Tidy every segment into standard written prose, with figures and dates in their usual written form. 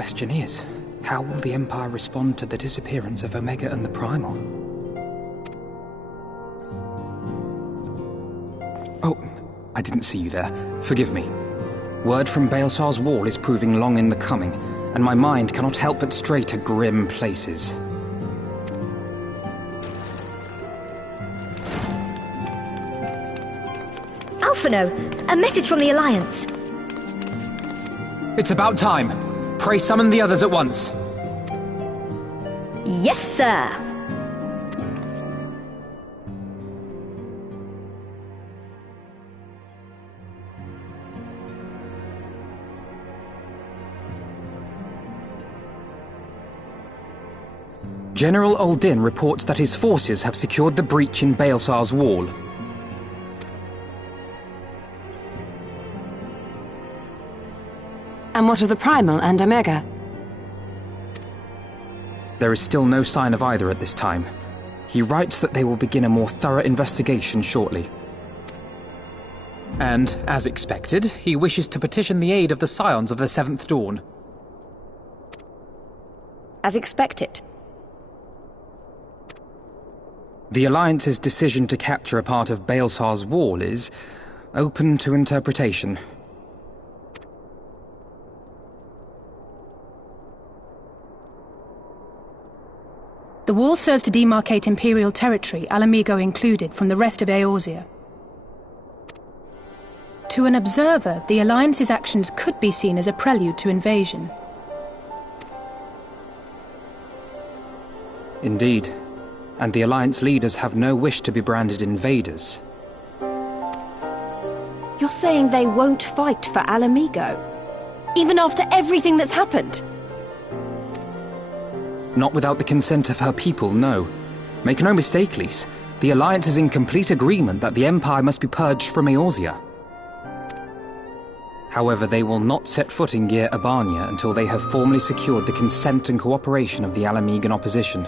question is, how will the Empire respond to the disappearance of Omega and the Primal? Oh, I didn't see you there. Forgive me. Word from Baelsar's wall is proving long in the coming, and my mind cannot help but stray to grim places. Alphino, a message from the Alliance. It's about time. Pray summon the others at once. Yes, sir. General Uldin reports that his forces have secured the breach in Baelsar's wall. And what of the Primal and Omega? There is still no sign of either at this time. He writes that they will begin a more thorough investigation shortly. And, as expected, he wishes to petition the aid of the Scions of the Seventh Dawn. As expected. The Alliance's decision to capture a part of Baelsar's wall is open to interpretation. The wall serves to demarcate Imperial territory, Alamigo included, from the rest of Eorzea. To an observer, the Alliance's actions could be seen as a prelude to invasion. Indeed. And the Alliance leaders have no wish to be branded invaders. You're saying they won't fight for Alamigo? Even after everything that's happened? Not without the consent of her people, no. Make no mistake, Lys. The Alliance is in complete agreement that the Empire must be purged from Eorzea. However, they will not set foot in Gyr Abania until they have formally secured the consent and cooperation of the Alamigan opposition.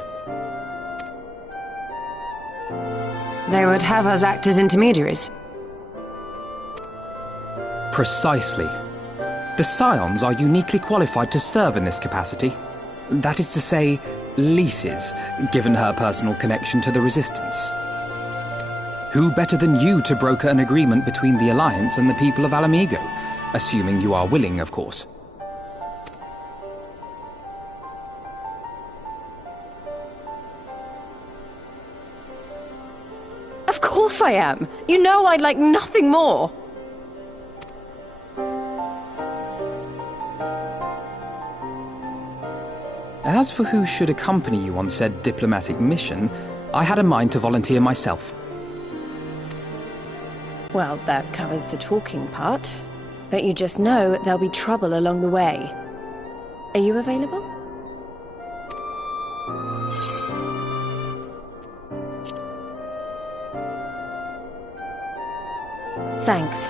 They would have us act as intermediaries. Precisely. The Scions are uniquely qualified to serve in this capacity. That is to say, Lys's, given her personal connection to the Resistance. Who better than you to broker an agreement between the Alliance and the people of Alamigo? Assuming you are willing, of course. Of course I am! You know I'd like nothing more! As for who should accompany you on said diplomatic mission, I had a mind to volunteer myself. Well, that covers the talking part. But you just know there'll be trouble along the way. Are you available? Thanks.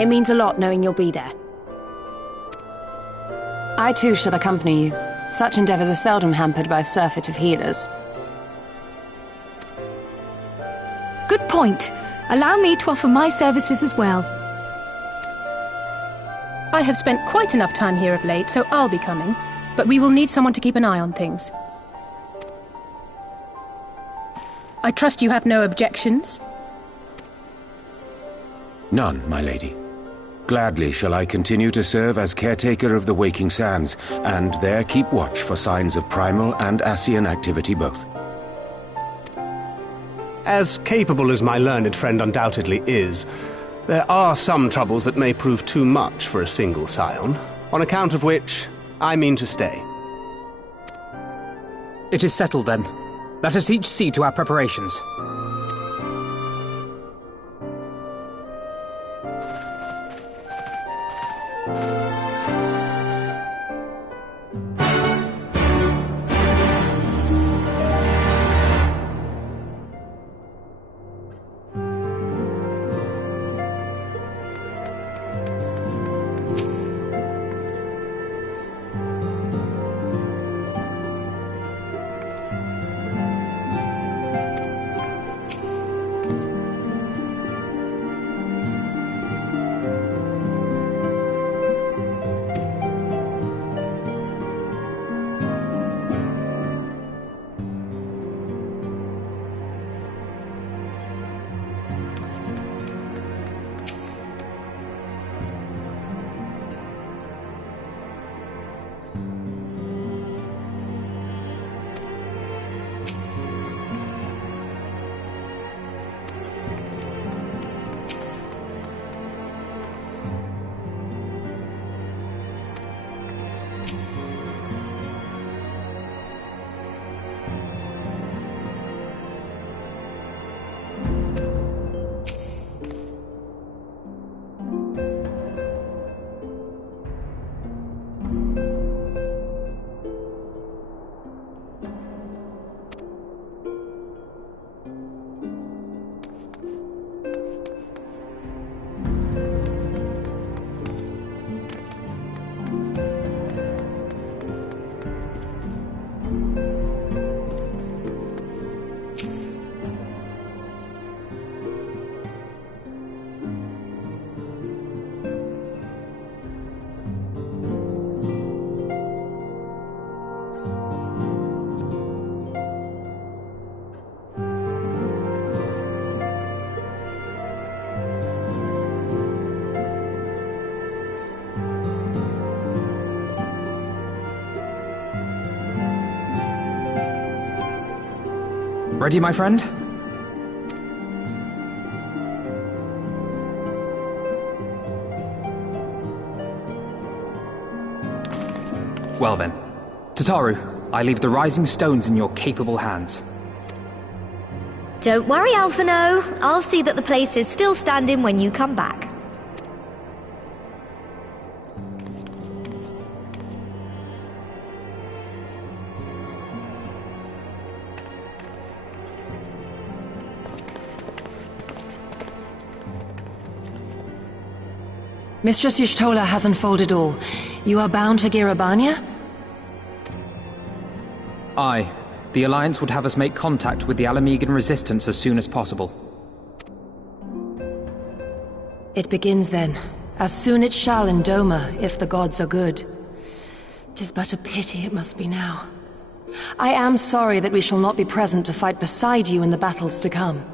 It means a lot knowing you'll be there. I too shall accompany you. Such endeavours are seldom hampered by a surfeit of healers. Good point. Allow me to offer my services as well. I have spent quite enough time here of late, so I'll be coming. But we will need someone to keep an eye on things. I trust you have no objections? None, my lady. Gladly shall I continue to serve as caretaker of the Waking Sands, and there keep watch for signs of primal and Ascian activity both. As capable as my learned friend undoubtedly is, there are some troubles that may prove too much for a single scion, on account of which I mean to stay. It is settled then. Let us each see to our preparations. Ready, my friend? Well then. Tataru, I leave the rising stones in your capable hands. Don't worry, Alphino. I'll see that the place is still standing when you come back. Mistress Y'shtola has unfolded all. You are bound for Girabania? Aye. The Alliance would have us make contact with the Alamegan resistance as soon as possible. It begins then. As soon it shall in Doma, if the gods are good. 'Tis but a pity it must be now. I am sorry that we shall not be present to fight beside you in the battles to come.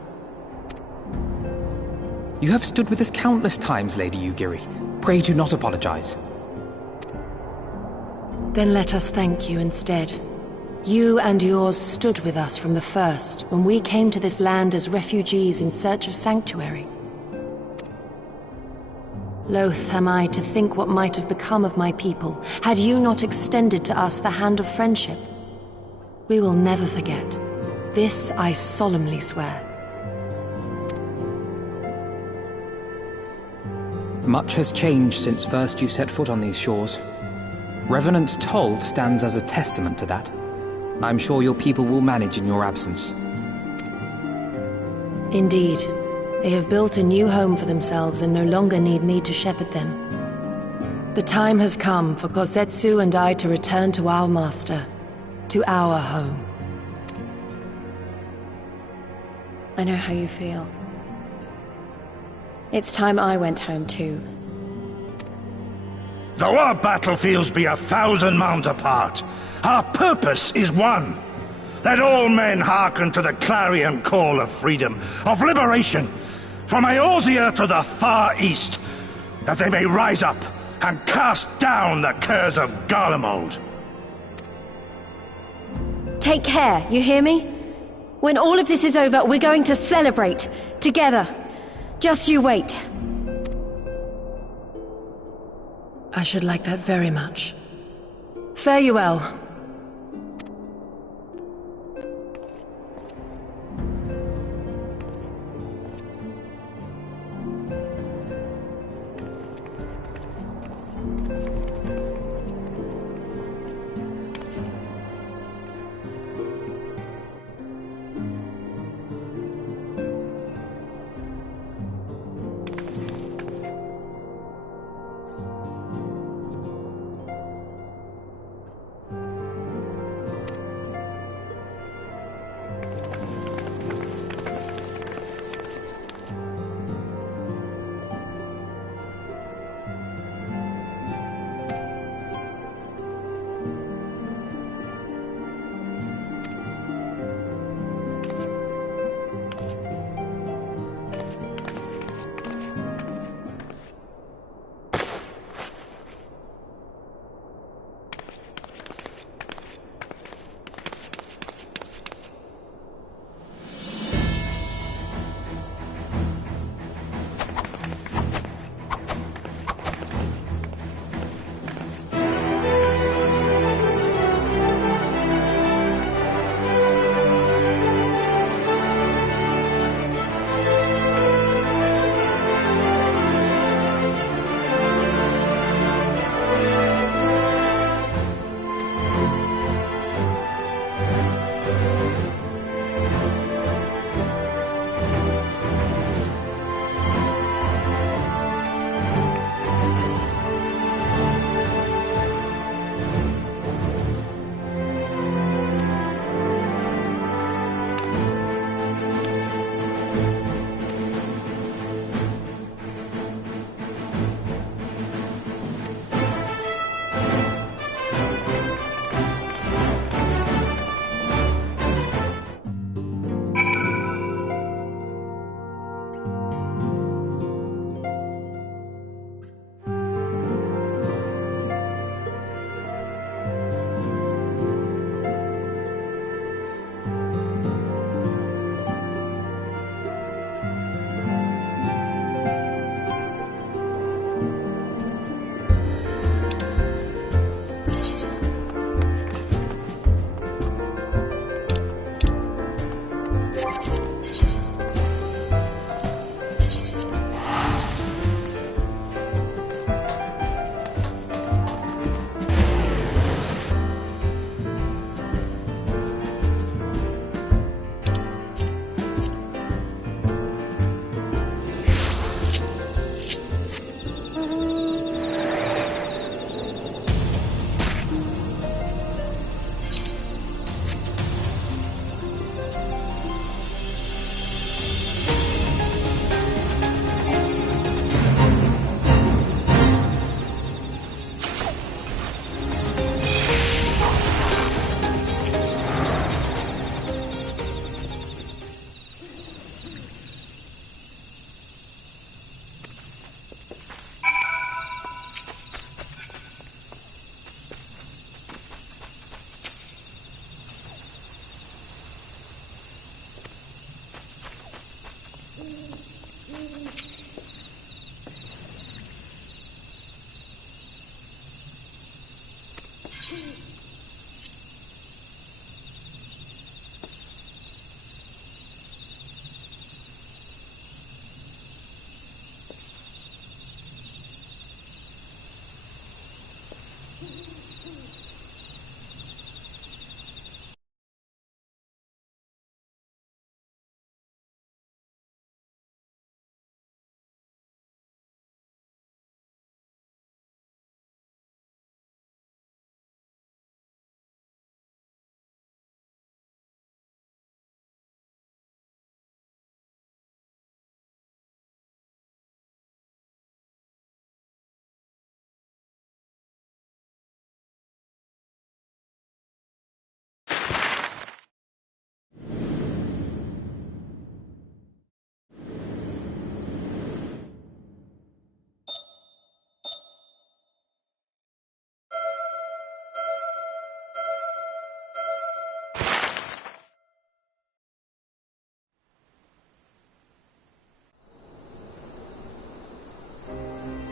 You have stood with us countless times, Lady Yugiri. Pray do not apologize. Then let us thank you instead. You and yours stood with us from the first, when we came to this land as refugees in search of sanctuary. Loath am I to think what might have become of my people, had you not extended to us the hand of friendship. We will never forget. This I solemnly swear. Much has changed since first you set foot on these shores. Revenant's Toll stands as a testament to that. I'm sure your people will manage in your absence. Indeed. They have built a new home for themselves and no longer need me to shepherd them. The time has come for Kosetsu and I to return to our master, to our home. I know how you feel. It's time I went home too. Though our battlefields be 1,000 mounds apart, our purpose is one. Let all men hearken to the clarion call of freedom, of liberation, from Eorzea to the far east, that they may rise up and cast down the curse of Garlemald. Take care, you hear me? When all of this is over, we're going to celebrate, together. Just you wait. I should like that very much. Fare you well.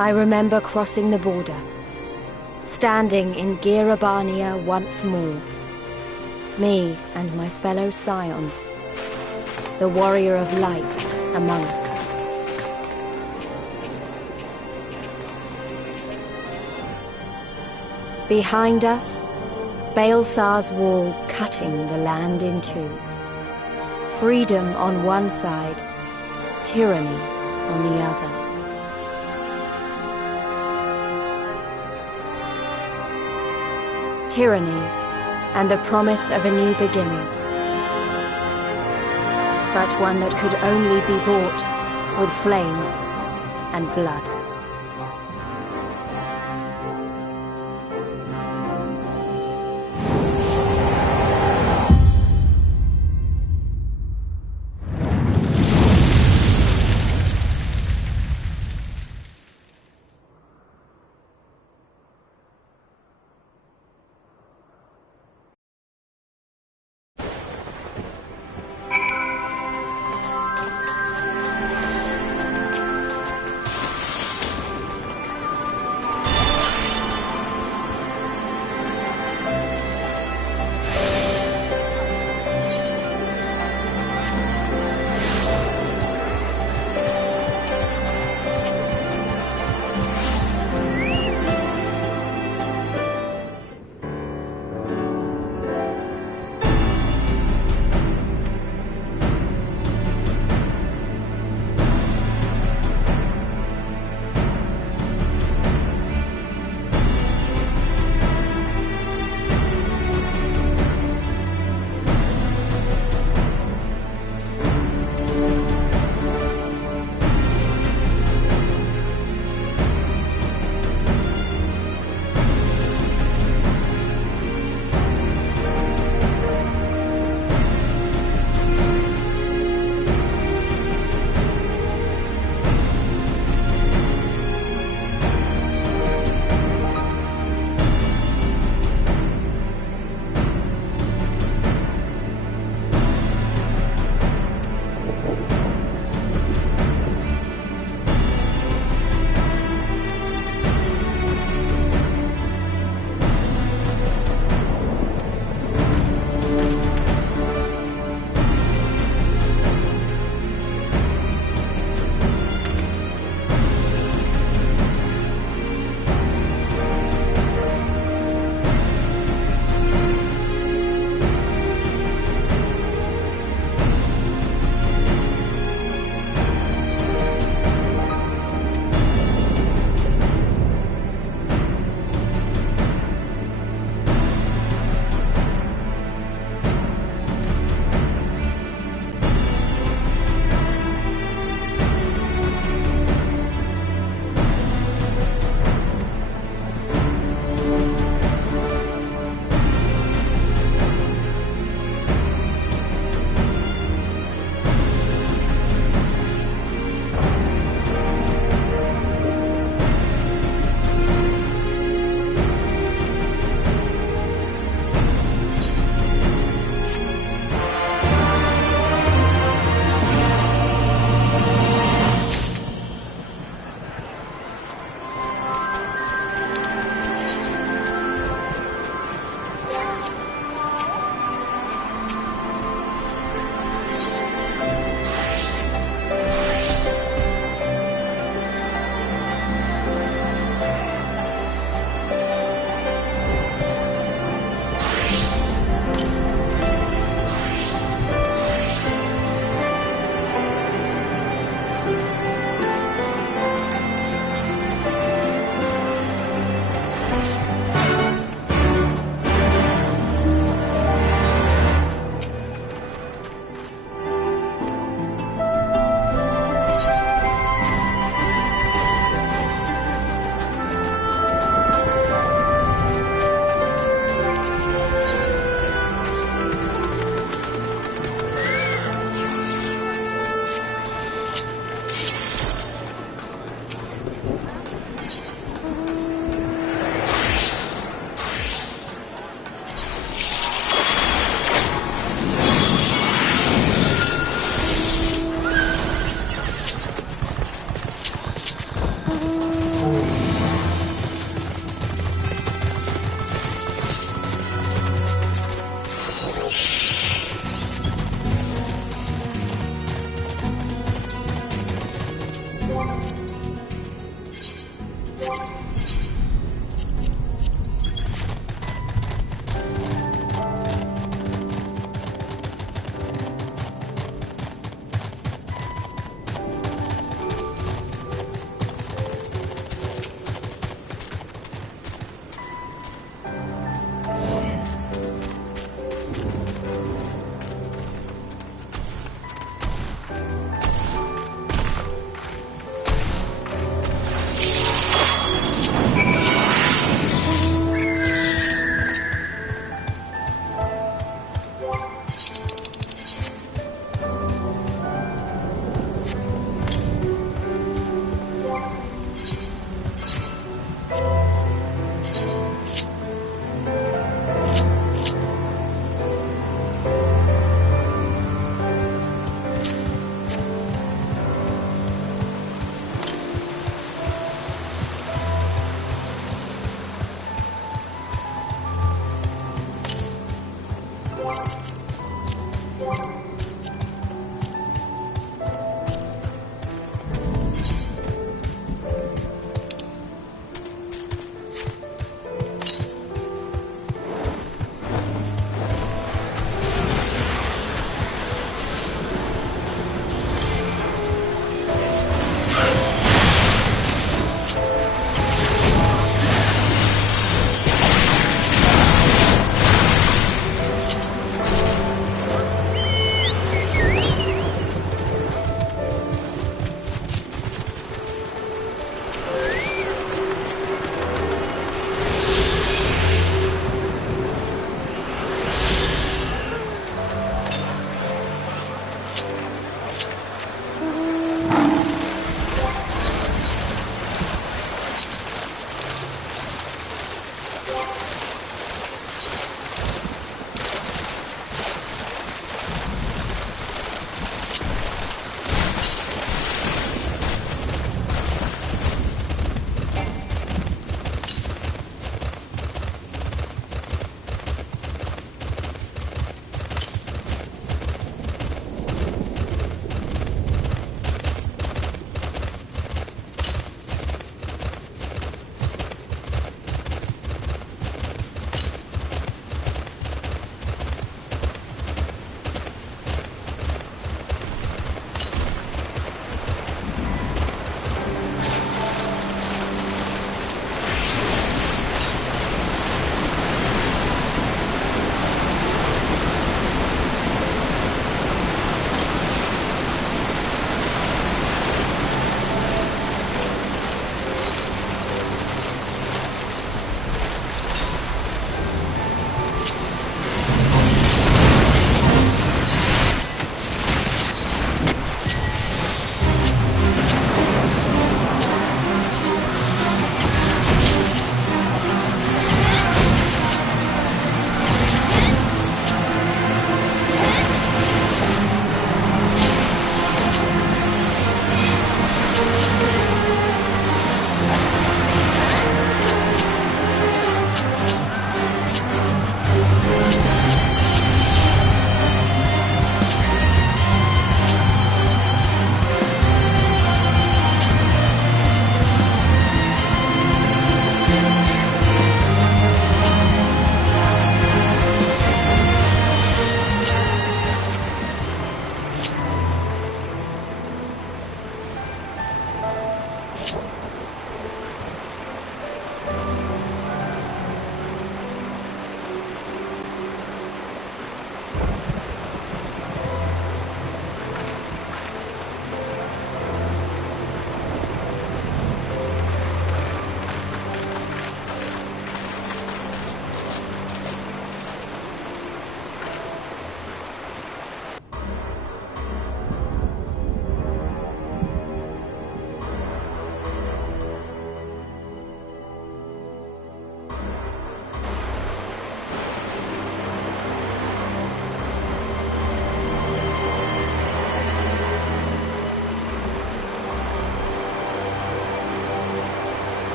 I remember crossing the border, standing in Girabania once more. Me and my fellow scions, the warrior of light among us. Behind us, Baelsar's wall cutting the land in two. Freedom on one side, tyranny on the other. Tyranny and the promise of a new beginning. But one that could only be bought with flames and blood.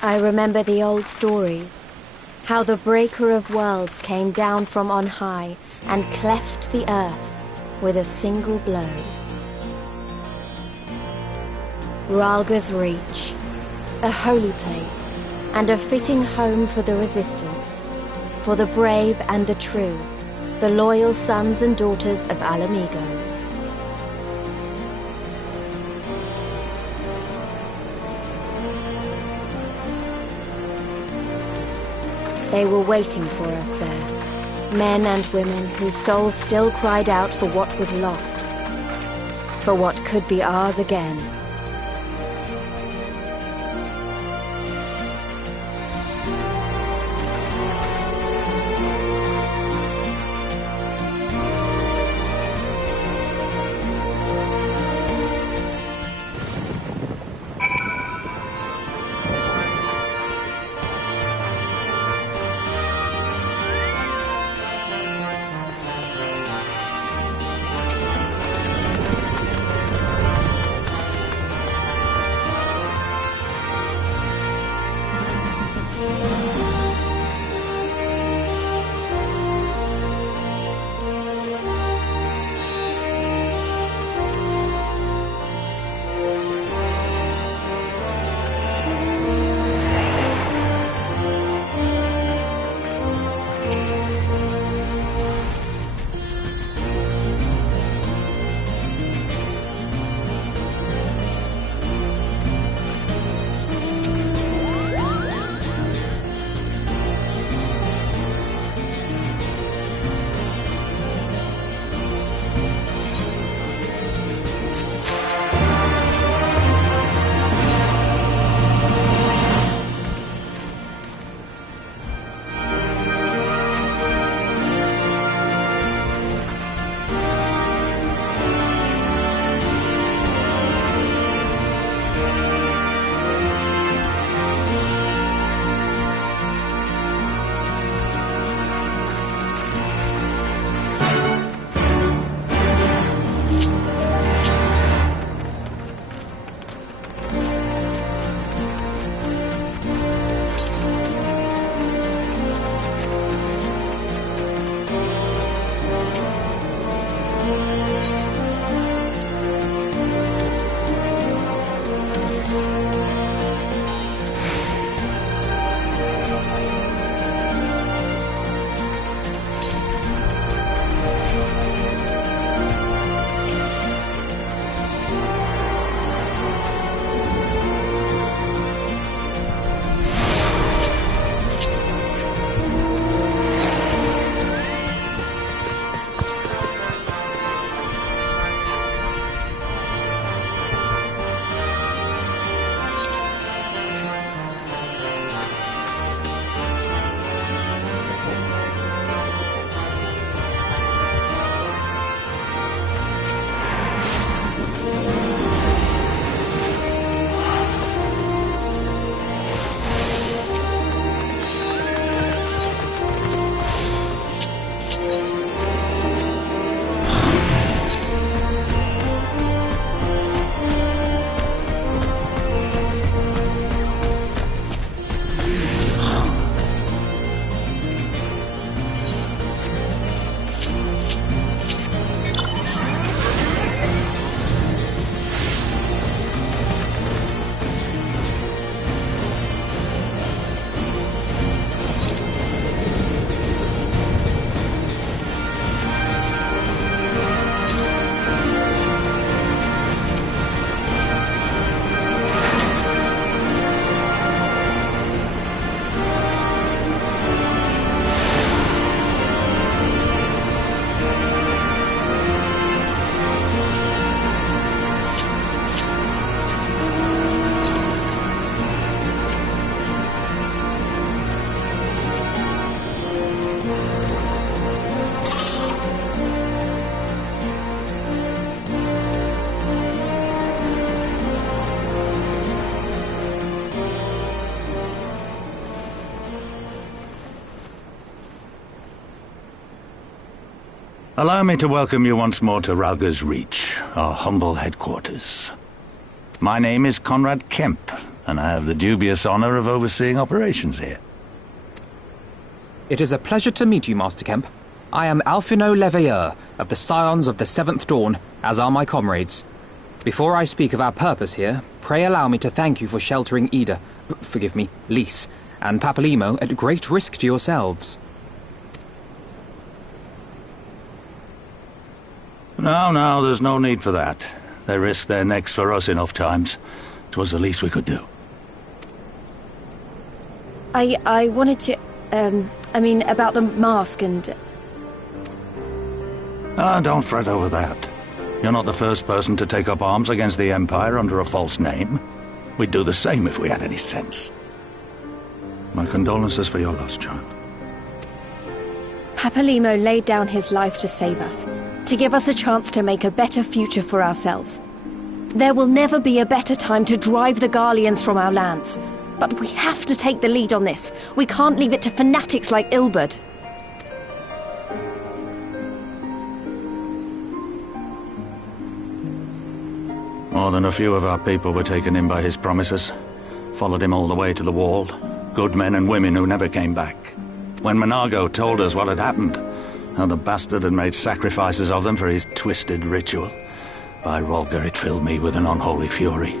I remember the old stories. How the Breaker of Worlds came down from on high and cleft the earth with a single blow. Rhalga's Reach, a holy place and a fitting home for the Resistance, for the brave and the true, the loyal sons and daughters of Alamigo. They were waiting for us there, men and women whose souls still cried out for what was lost, for what could be ours again. Allow me to welcome you once more to Rhalga's Reach, our humble headquarters. My name is Conrad Kemp, and I have the dubious honor of overseeing operations here. It is a pleasure to meet you, Master Kemp. I am Alphino Leveilleur of the Scions of the Seventh Dawn, as are my comrades. Before I speak of our purpose here, pray allow me to thank you for sheltering Ida, forgive me, Lys, and Papalymo at great risk to yourselves. No, there's no need for that. They risked their necks for us enough times. 'Twas the least we could do. I wanted to, about the mask and... Don't fret over that. You're not the first person to take up arms against the Empire under a false name. We'd do the same if we had any sense. My condolences for your loss, child. Papalymo laid down his life to save us, to give us a chance to make a better future for ourselves. There will never be a better time to drive the Garleans from our lands. But we have to take the lead on this. We can't leave it to fanatics like Ilberd. More than a few of our people were taken in by his promises. Followed him all the way to the wall. Good men and women who never came back. When Monago told us what had happened, how the bastard had made sacrifices of them for his twisted ritual, by Rolger, it filled me with an unholy fury.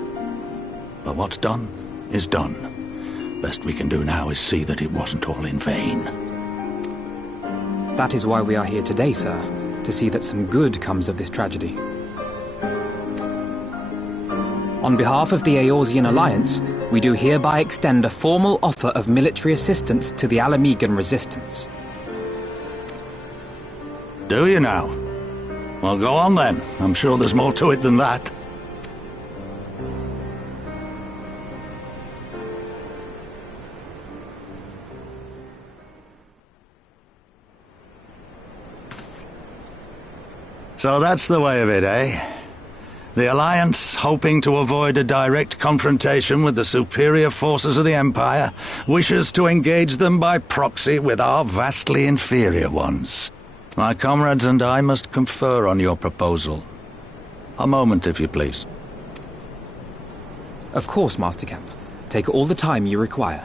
But what's done is done. Best we can do now is see that it wasn't all in vain. That is why we are here today, sir, to see that some good comes of this tragedy. On behalf of the Eorzean Alliance, we do hereby extend a formal offer of military assistance to the Alamegan resistance. Do you now? Well, go on then. I'm sure there's more to it than that. So that's the way of it, eh? The Alliance, hoping to avoid a direct confrontation with the superior forces of the Empire, wishes to engage them by proxy with our vastly inferior ones. My comrades and I must confer on your proposal. A moment, if you please. Of course, Master Kemp. Take all the time you require.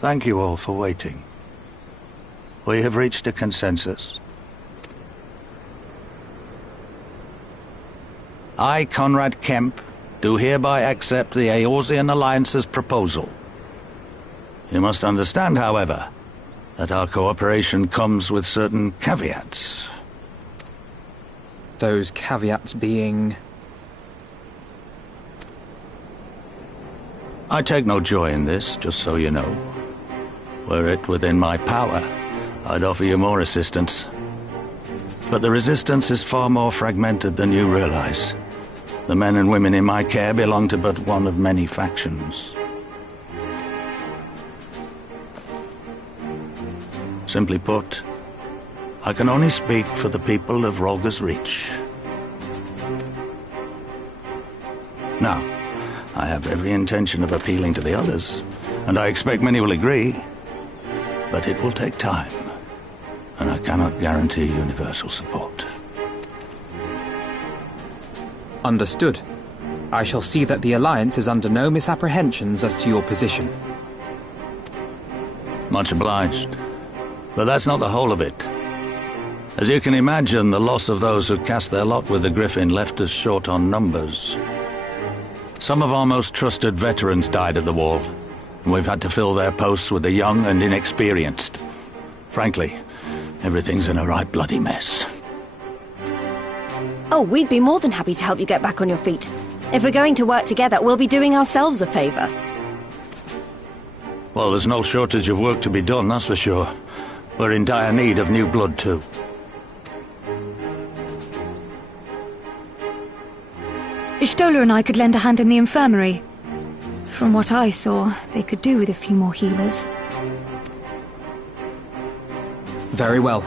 Thank you all for waiting. We have reached a consensus. I, Conrad Kemp, do hereby accept the Eorzean Alliance's proposal. You must understand, however, that our cooperation comes with certain caveats. Those caveats being... I take no joy in this, just so you know. Were it within my power, I'd offer you more assistance. But the Resistance is far more fragmented than you realize. The men and women in my care belong to but one of many factions. Simply put, I can only speak for the people of Rolga's Reach. Now, I have every intention of appealing to the others, and I expect many will agree. But it will take time, and I cannot guarantee universal support. Understood. I shall see that the Alliance is under no misapprehensions as to your position. Much obliged. But that's not the whole of it. As you can imagine, the loss of those who cast their lot with the Griffin left us short on numbers. Some of our most trusted veterans died at the wall, and we've had to fill their posts with the young and inexperienced. Frankly, everything's in a right bloody mess. Oh, we'd be more than happy to help you get back on your feet. If we're going to work together, we'll be doing ourselves a favor. Well, there's no shortage of work to be done, that's for sure. We're in dire need of new blood, too. Ishtola and I could lend a hand in the infirmary. From what I saw, they could do with a few more healers. Very well.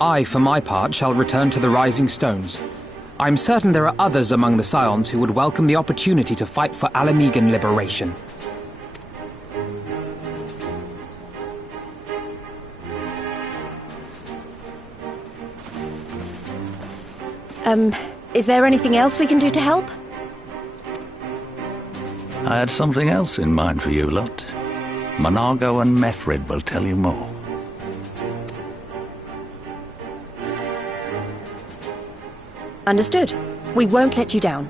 I, for my part, shall return to the Rising Stones. I'm certain there are others among the Scions who would welcome the opportunity to fight for Alamegan liberation. Is there anything else we can do to help? I had something else in mind for you lot. Monargo and Mefred will tell you more. Understood. We won't let you down.